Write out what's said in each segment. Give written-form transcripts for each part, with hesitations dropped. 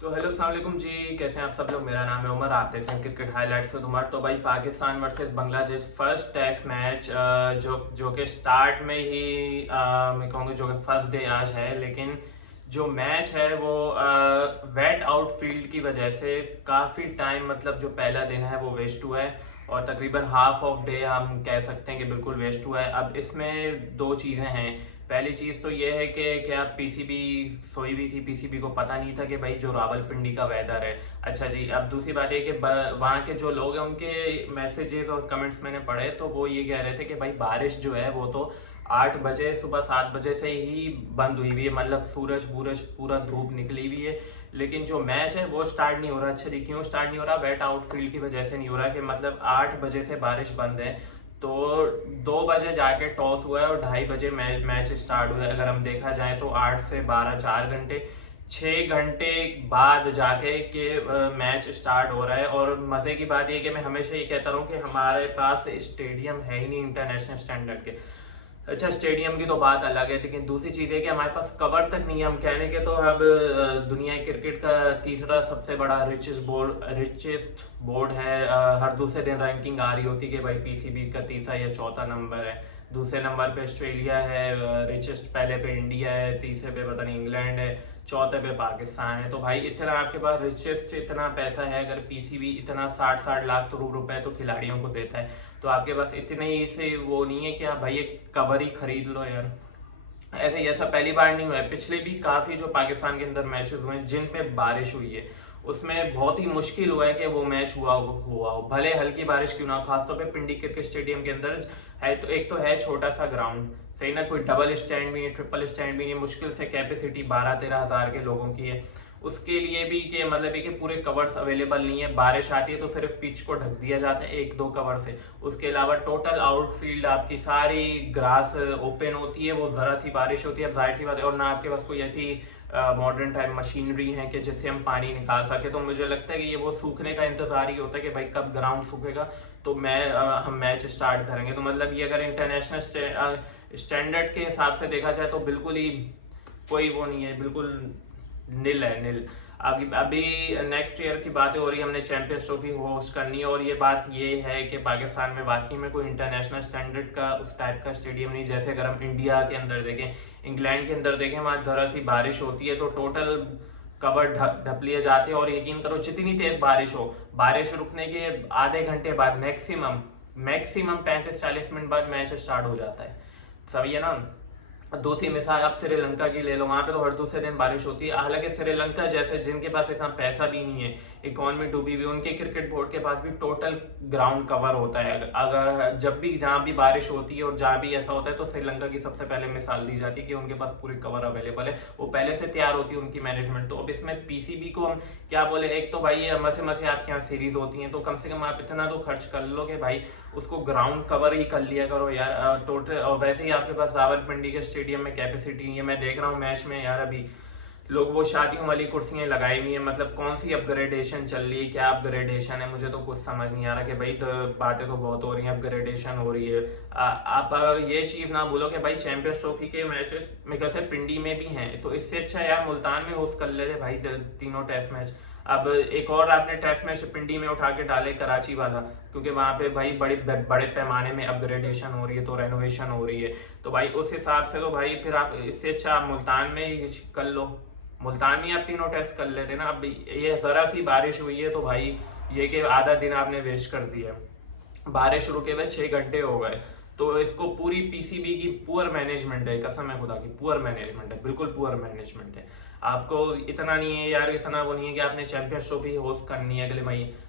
तो हेलो अस्सलाम वालेकुम जी, कैसे हैं आप सब लोग। मेरा नाम है उमर, आप देख रहे हैं क्रिकेट हाइलाइट्स विद उमर। तो भाई Pakistan versus Bangladesh first test match जो जो कि स्टार्ट में ही मैं कहूँगा जो कि फर्स्ट डे आज है, लेकिन जो मैच है वो वेट आउटफील्ड की वजह से काफ़ी टाइम मतलब जो पहला दिन है वो वेस्ट हुआ है और तकरीबन हाफ ऑफ डे हम कह सकते हैं कि बिल्कुल वेस्ट हुआ है। अब इसमें दो चीज़ें हैं। पहली चीज़ तो ये है कि क्या पीसीबी सोई हुई थी, पीसीबी को पता नहीं था कि भाई जो रावलपिंडी का वेदर है। अच्छा जी, अब दूसरी बात ये कि वहाँ के जो लोग हैं उनके मैसेजेस और कमेंट्स मैंने पढ़े तो वो ये कह रहे थे कि भाई बारिश जो है वो तो 8 बजे सुबह 7 बजे से ही बंद हुई हुई है, मतलब सूरज बूरज पूरा धूप निकली हुई है, लेकिन जो मैच है वो स्टार्ट नहीं हो रहा। अच्छा जी, क्यों स्टार्ट नहीं हो रहा? वेट आउटफील्ड की वजह से नहीं हो रहा कि मतलब 8 बजे से बारिश बंद है, तो 2 बजे जाके टॉस हुआ है और 2:30 बजे मैच स्टार्ट हुआ है। अगर हम देखा जाए तो 8 से 12 4 घंटे, 6 घंटे बाद जाके के मैच स्टार्ट हो रहा है। और मज़े की बात ये कि मैं हमेशा ये कहता रहा हूँ कि हमारे पास स्टेडियम है ही नहीं इंटरनेशनल स्टैंडर्ड के। अच्छा, स्टेडियम की तो बात अलग है, लेकिन दूसरी चीज़ है कि हमारे पास कवर तक नहीं है। हम कहने के तो अब दुनिया क्रिकेट का तीसरा सबसे बड़ा रिचेस्ट बोर्ड है। हर दूसरे दिन रैंकिंग आ रही होती है कि भाई पीसीबी का तीसरा या चौथा नंबर है। दूसरे नंबर पे ऑस्ट्रेलिया है रिचेस्ट, पहले पे इंडिया है, तीसरे पे पता नहीं इंग्लैंड है, चौथे पे पाकिस्तान है। तो भाई इतना आपके पास रिचेस्ट इतना पैसा है, अगर पीसीबी इतना 60-60 लाख तो रुपए तो खिलाड़ियों को देता है, तो आपके पास इतने ही से वो नहीं है कि आप भाई एक कवर ही खरीद लो यार। ऐसे ही ऐसा पहली बार नहीं हुआ है, पिछले भी काफी जो पाकिस्तान के अंदर मैचेस हुए हैं जिन पे बारिश हुई है उसमें बहुत ही मुश्किल हुआ है कि वो मैच हुआ हो, भले हल्की बारिश क्यों ना हो। खासतौर पे पिंडी क्रिकेट स्टेडियम के अंदर है तो एक तो है छोटा सा ग्राउंड, सही ना, कोई डबल स्टैंड भी नहीं, ट्रिपल स्टैंड भी नहीं, मुश्किल से कैपेसिटी 12-13 हज़ार के लोगों की है। उसके लिए भी कि मतलब है कि पूरे कवर्स अवेलेबल नहीं है, बारिश आती है तो सिर्फ पिच को ढक दिया जाता है 1-2 कवर से। उसके अलावा टोटल आउटफील्ड आपकी सारी ग्रास ओपन होती है, वो ज़रा सी बारिश होती है, अब जाहिर सी बात है, और ना आपके पास कोई ऐसी मॉडर्न टाइप मशीनरी है कि जिससे हम पानी निकाल सके। तो मुझे लगता है कि ये वो सूखने का इंतजार ही होता है कि भाई कब ग्राउंड सूखेगा तो हम मैच स्टार्ट करेंगे। तो मतलब ये अगर इंटरनेशनल स्टैंडर्ड के हिसाब से देखा जाए तो बिल्कुल ही कोई वो नहीं है, बिल्कुल नील है, नील। अभी अभी नेक्स्ट ईयर की बातें हो रही है, हमने चैंपियंस ट्रॉफी होस्ट करनी है, और ये बात ये है कि पाकिस्तान में वाकई में कोई इंटरनेशनल स्टैंडर्ड का उस टाइप का स्टेडियम नहीं। जैसे अगर हम इंडिया के अंदर देखें, इंग्लैंड के अंदर देखें, वहाँ जरा सी बारिश होती है तो टोटल कवर ढप लिए जाते हैं, और यकीन करो जितनी तेज बारिश हो, बारिश रुकने के आधे घंटे बाद मैक्सिमम मैक्सिमम 35-40 मिनट बाद मैच स्टार्ट हो जाता है। सही है ना। दूसरी मिसाल आप श्रीलंका की ले लो, वहां पे तो हर दूसरे दिन बारिश होती है। हालांकि श्रीलंका जैसे जिनके पास इतना पैसा भी नहीं है, इकोनॉमी डूबी हुई, उनके क्रिकेट बोर्ड के पास भी टोटल ग्राउंड कवर होता है। अगर जब भी जहाँ भी बारिश होती है और जहाँ भी ऐसा होता है तो श्रीलंका की सबसे पहले मिसाल दी जाती है कि उनके पास पूरी कवर अवेलेबल है, वो पहले से तैयार होती है उनकी मैनेजमेंट। तो अब इसमें पीसीबी को हम क्या बोले, एक तो भाई ये मसे मसे आपके यहाँ सीरीज होती हैं तो कम से कम आप इतना तो खर्च कर लो कि भाई उसको ग्राउंड कवर ही कर लिया करो यार। टोटल और वैसे ही आपके पास रावलपिंडी के स्टेडियम में कैपेसिटी नहीं है। मैं देख रहा हूँ मैच में यार, अभी लोग वो शादियों वाली कुर्सियां लगाई हुई है, मतलब कौन सी अपग्रेडेशन चल रही है, क्या अपग्रेडेशन है, मुझे तो कुछ समझ नहीं आ रहा कि भाई तो बातें तो बहुत हो रही हैं, अपग्रेडेशन हो रही है। आप ये चीज़ ना बोलो कि भाई चैंपियंस ट्रॉफी के मैचेस मेरे ख्याल से पिंडी में भी हैं, तो इससे अच्छा यार मुल्तान में होस्ट कर लेते भाई तीनों टेस्ट मैच। अब एक और आपने टेस्ट मैच पिंडी में उठा के डाले, कराची वाला, क्योंकि वहाँ पे भाई बड़े पैमाने में अपग्रेडेशन हो रही है तो रेनोवेशन हो रही है, तो भाई उस हिसाब से तो भाई फिर आप इससे अच्छा आप मुल्तान में ही कर लो, मुल्तान में आप तीनों टेस्ट कर लेते ना। अब ये जरा सी बारिश हुई है तो भाई ये कि आधा दिन आपने वेस्ट कर दिया, बारिश रुके हुए 6 घंटे हो गए, तो इसको पूरी पीसीबी की पुअर मैनेजमेंट है, कसम है खुदा की पुअर मैनेजमेंट है, बिल्कुल पुअर मैनेजमेंट है। आपको इतना नहीं है यार, इतना वो नहीं है कि आपने चैंपियंस ट्रॉफी होस्ट करनी है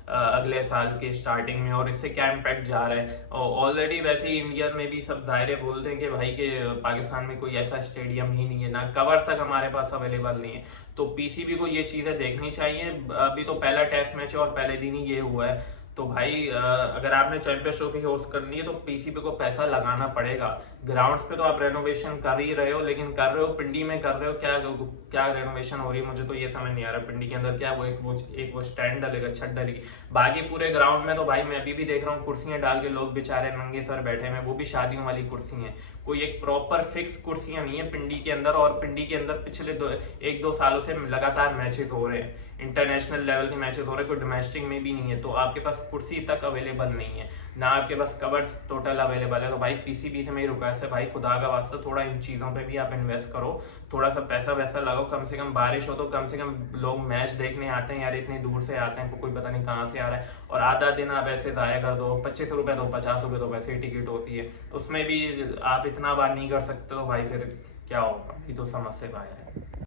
अगले साल के स्टार्टिंग में, और इससे क्या इम्पैक्ट जा रहा है। और ऑलरेडी वैसे ही इंडिया में भी सब जाहिर बोलते हैं कि भाई के पाकिस्तान में कोई ऐसा स्टेडियम ही नहीं है, ना कवर तक हमारे पास अवेलेबल नहीं है। तो पीसीबी को ये चीज़ें देखनी चाहिए। अभी तो पहला टेस्ट मैच है और पहले दिन ही ये हुआ है, तो भाई अगर आपने चैंपियंस ट्रॉफी होस्ट करनी है तो पीसीबी को पैसा लगाना पड़ेगा। ग्राउंड्स पे तो आप रेनोवेशन कर ही रहे हो, लेकिन कर रहे हो पिंडी में कर रहे हो क्या? क्या रेनोवेशन हो रही है मुझे तो ये समझ नहीं आ रहा। पिंडी के अंदर क्या वो स्टैंड डलेगा, छत डलेगी। बाकी पूरे ग्राउंड में तो भाई मैं अभी भी देख रहा हूँ कुर्सियां डाल के लोग बेचारे नंगे सर बैठे हैं, वो भी शादियों वाली कुर्सी हैं। कोई एक प्रॉपर फिक्स कुर्सियां नहीं है पिंडी के अंदर। और पिंडी के अंदर पिछले 1-2 सालों से लगातार मैचेस हो रहे हैं, इंटरनेशनल लेवल के मैचेस हो रहे हैं, कोई डोमेस्टिक में भी नहीं है। तो आपके पास कुर्सी तक अवेलेबल नहीं है, ना आपके पास कवर्स टोटल अवेलेबल है। तो भाई पीसीबी से मेरी रिक्वेस्ट है भाई, खुदा का वास्ता थोड़ा इन चीज़ों पे भी आप इन्वेस्ट करो, थोड़ा सा पैसा वैसा लगाओ। कम से कम बारिश हो तो कम से कम लोग मैच देखने आते हैं यार, इतनी दूर से आते हैं, कोई पता नहीं कहाँ से आ रहा है। और आधा दिन आप ऐसे ज़ाया कर दो, 25 रुपये दो, 50 रुपये तो वैसे ही टिकट होती है, उसमें भी आप इतना बार नहीं कर सकते। तो भाई फिर क्या होगा, ये तो समझ से बाहर है।